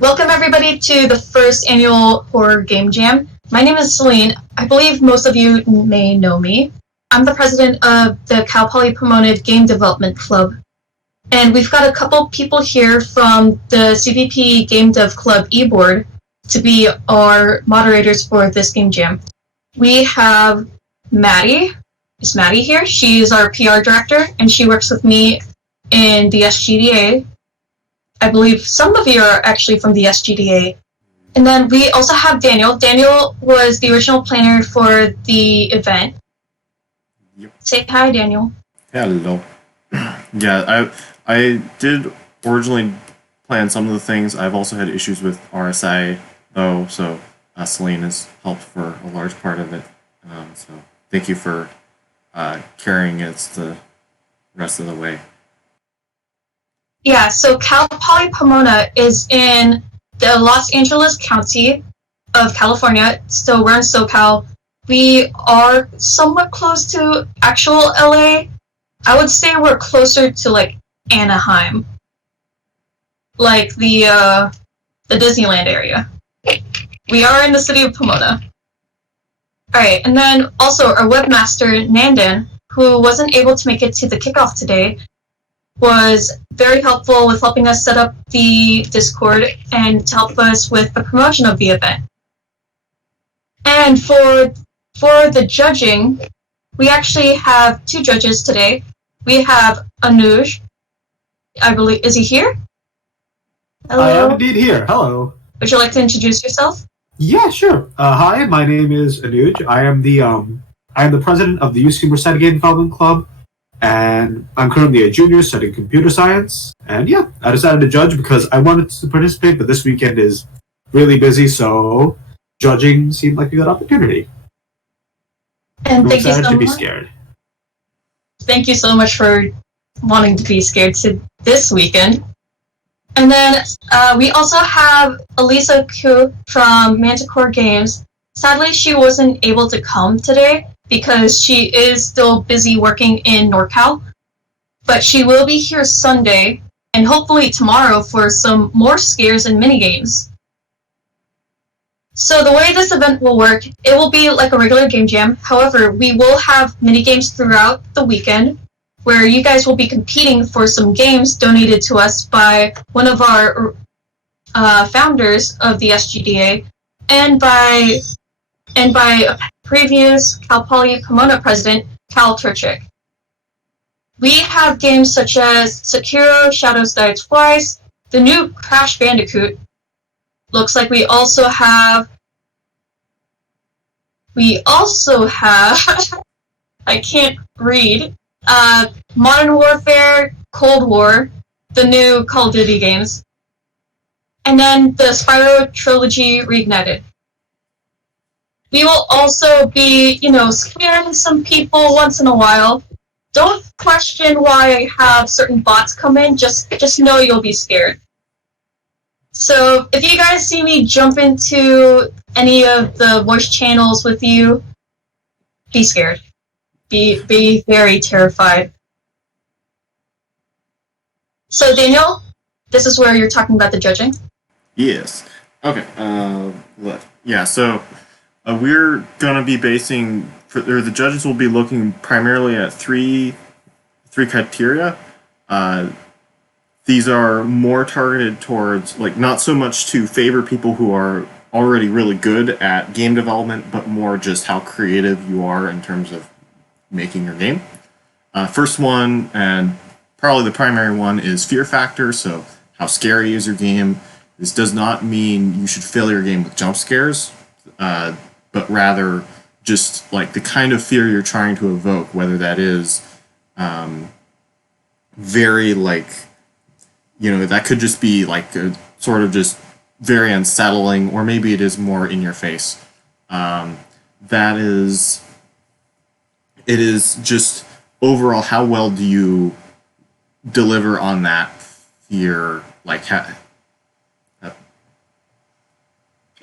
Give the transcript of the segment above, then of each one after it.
Welcome everybody to the first annual Horror Game Jam. My name is Celine. I believe most of you may know me. I'm the president of the Cal Poly Pomona Game Development Club. And we've got a couple people here from the CVP Game Dev Club e-board to be our moderators for this game jam. We have Maddie. Is Maddie here? She's our PR director, and she works with me in the SGDA. I believe some of you are actually from the SGDA. And then we also have Daniel. Daniel was the original planner for the event. Yep. Say hi, Daniel. Hello. Yeah, I did originally plan some of the things. I've also had issues with RSI, though, so Celine has helped for a large part of it. So thank you for carrying it the rest of the way. Yeah, so Cal Poly Pomona is in the Los Angeles County of California, so we're in SoCal. We are somewhat close to actual LA. I would say we're closer to like Anaheim, like the Disneyland area. We are in the city of Pomona. Alright, and then also our webmaster, Nandan, who wasn't able to make it to the kickoff today, was very helpful with helping us set up the Discord and to help us with the promotion of the event. And for the judging, we actually have two judges today. We have Anuj. I believe, is he here? Hello. I am indeed here. Hello. Would you like to introduce yourself? Yeah, sure. Hi, my name is Anuj. I am the president of the Youth Gamer Side Game Development Club, and I'm currently a junior studying computer science. And yeah, I decided to judge because I wanted to participate, but this weekend is really busy, so judging seemed like a good opportunity. And thank you so much. To be scared. Thank you so much for wanting to be scared to this weekend. And then we also have Elisa Kyu from Manticore Games. Sadly, she wasn't able to come today because she is still busy working in NorCal. But she will be here Sunday, and hopefully tomorrow for some more scares and minigames. So the way this event will work, it will be like a regular game jam. However, we will have minigames throughout the weekend, where you guys will be competing for some games donated to us by one of our founders of the SGDA, and by a previous Cal Poly Pomona president, Cal Turchik. We have games such as Sekiro, Shadows Die Twice, the new Crash Bandicoot. Looks like we also have I can't read, Modern Warfare, Cold War, the new Call of Duty games, and then the Spyro Trilogy Reignited. We will also be, scaring some people once in a while. Don't question why I have certain bots come in, just know you'll be scared. So if you guys see me jump into any of the voice channels with you, be scared. Be very terrified. So Daniel, this is where you're talking about the judging? Yes. Okay. Yeah, so we're going to be the judges will be looking primarily at three criteria. These are more targeted towards, not so much to favor people who are already really good at game development, but more just how creative you are in terms of making your game. First one, and probably the primary one, is fear factor. So how scary is your game? This does not mean you should fill your game with jump scares, but rather just the kind of fear you're trying to evoke, whether that is very that could just be a sort of just very unsettling, or maybe it is more in your face. It is just overall, how well do you deliver on that fear,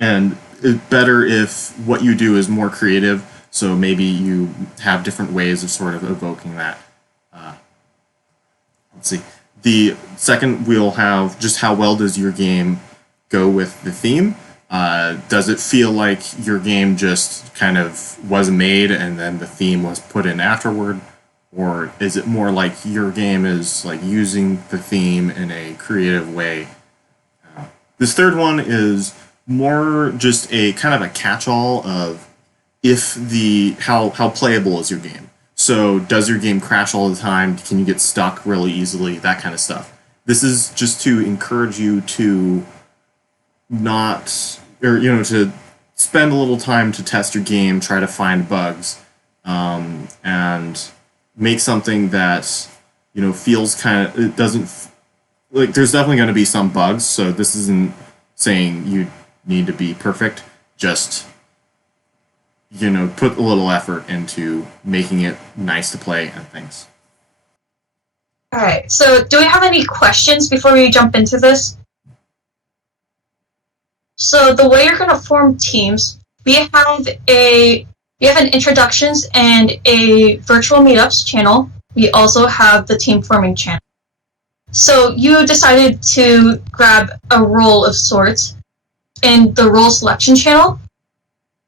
and it's better if what you do is more creative, so maybe you have different ways of sort of evoking that. Let's see. The second, we'll have just how well does your game go with the theme? Does it feel like your game just kind of was made and then the theme was put in afterward? Or is it more like your game is like using the theme in a creative way? This third one is more just a kind of a catch-all of if the how playable is your game. So does your game crash all the time? Can you get stuck really easily? That kind of stuff. This is just to encourage you to not, or to spend a little time to test your game, try to find bugs, and make something that feels kind of, it doesn't, like, there's definitely going to be some bugs, so this isn't saying you need to be perfect. Just put a little effort into making it nice to play and things. All right, so do we have any questions before we jump into this? So the way you're going to form teams, we have an introductions and a virtual meetups channel. We also have the team forming channel. So you decided to grab a role of sorts in the role selection channel.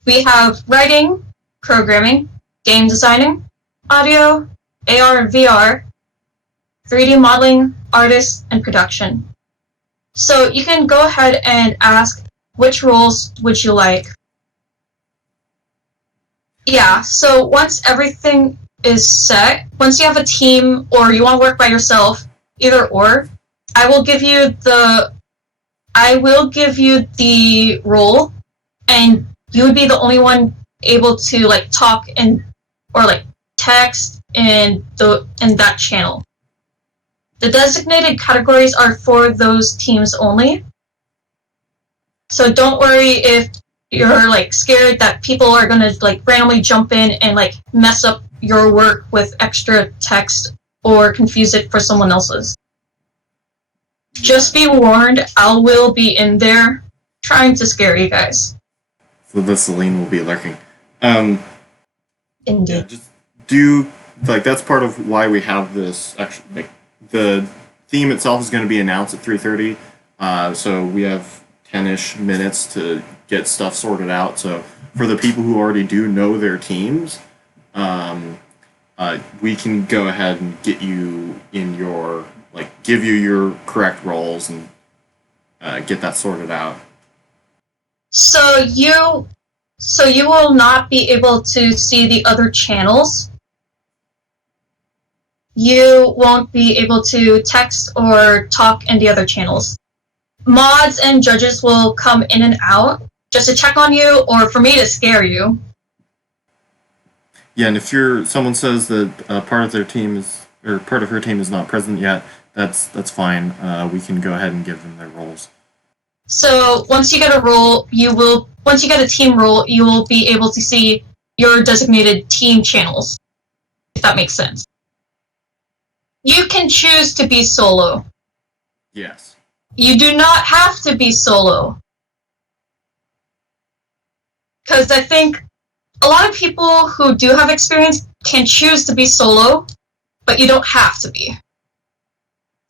We have writing, programming, game designing, audio, AR and VR, 3D modeling, artists, and production. So you can go ahead and ask which roles would you like. Yeah, so once everything is set, once you have a team or you want to work by yourself, either or, I will give you the role, and you would be the only one able to talk or text in that channel. The designated categories are for those teams only. So don't worry if you're scared that people are gonna randomly jump in and mess up your work with extra text or confuse it for someone else's. Just be warned, I will be in there trying to scare you guys. So the Celine will be lurking. Indeed. Yeah, just do that's part of why we have this. Actually, the theme itself is going to be announced at 3:30. So we have 10-ish minutes to get stuff sorted out. So for the people who already do know their teams, we can go ahead and get you in your give you your correct roles and get that sorted out. So you will not be able to see the other channels. You won't be able to text or talk in the other channels. Mods and judges will come in and out just to check on you or for me to scare you. Yeah, and if someone says that part of their team is or part of her team is not present yet, that's fine. We can go ahead and give them their roles. So once you get a role, once you get a team role, you will be able to see your designated team channels, if that makes sense. You can choose to be solo. Yes. You do not have to be solo. Because I think a lot of people who do have experience can choose to be solo, but you don't have to be.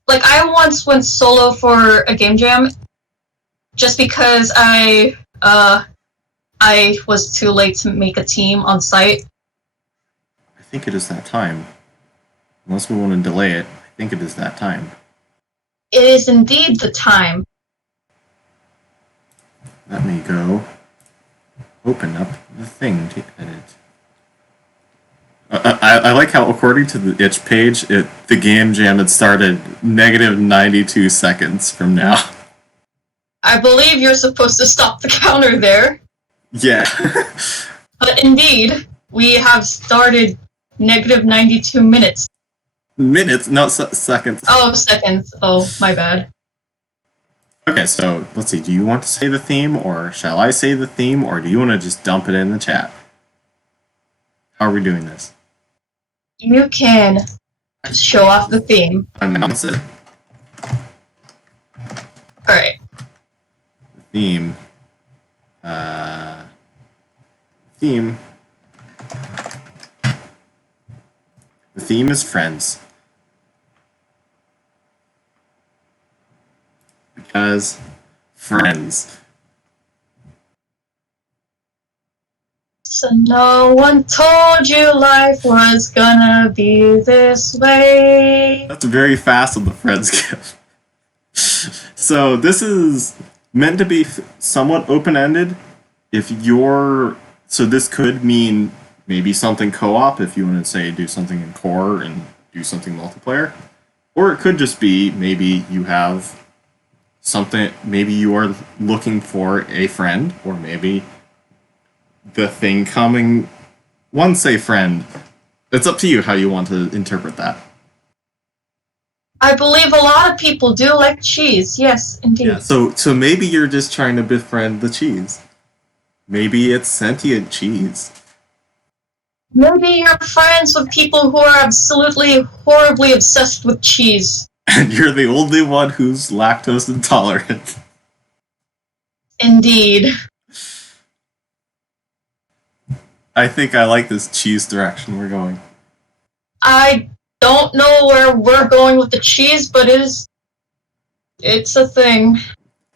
I once went solo for a game jam just because I was too late to make a team on site. I think it is that time. Unless we want to delay it, I think it is that time. It is indeed the time. Let me go open up the thing to edit. I like how, according to the itch page, the game jam had started negative 92 seconds from now. I believe you're supposed to stop the counter there. Yeah. But indeed, we have started negative 92 minutes. Minutes, not seconds. Oh, seconds. Oh, my bad. Okay, so let's see. Do you want to say the theme, or shall I say the theme, or do you want to just dump it in the chat? How are we doing this? You can show off the theme. Announce it. Alright. Theme. Theme. The theme is friends. Because friends. So no one told you life was gonna be this way. That's very fast on the friends gift. So this is meant to be somewhat open-ended. So this could mean maybe something co-op if you want to say do something in core and do something multiplayer. Or it could just be maybe you have something, maybe you are looking for a friend, or maybe the thing coming once a friend. It's up to you how you want to interpret that. I believe a lot of people do like cheese. Yes, indeed. Yeah, so maybe you're just trying to befriend the cheese. Maybe it's sentient cheese. Maybe you're friends with people who are absolutely, horribly obsessed with cheese. And you're the only one who's lactose intolerant. Indeed. I think I like this cheese direction we're going. I don't know where we're going with the cheese, but it's a thing.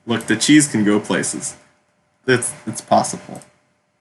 Look, the cheese can go places. It's possible.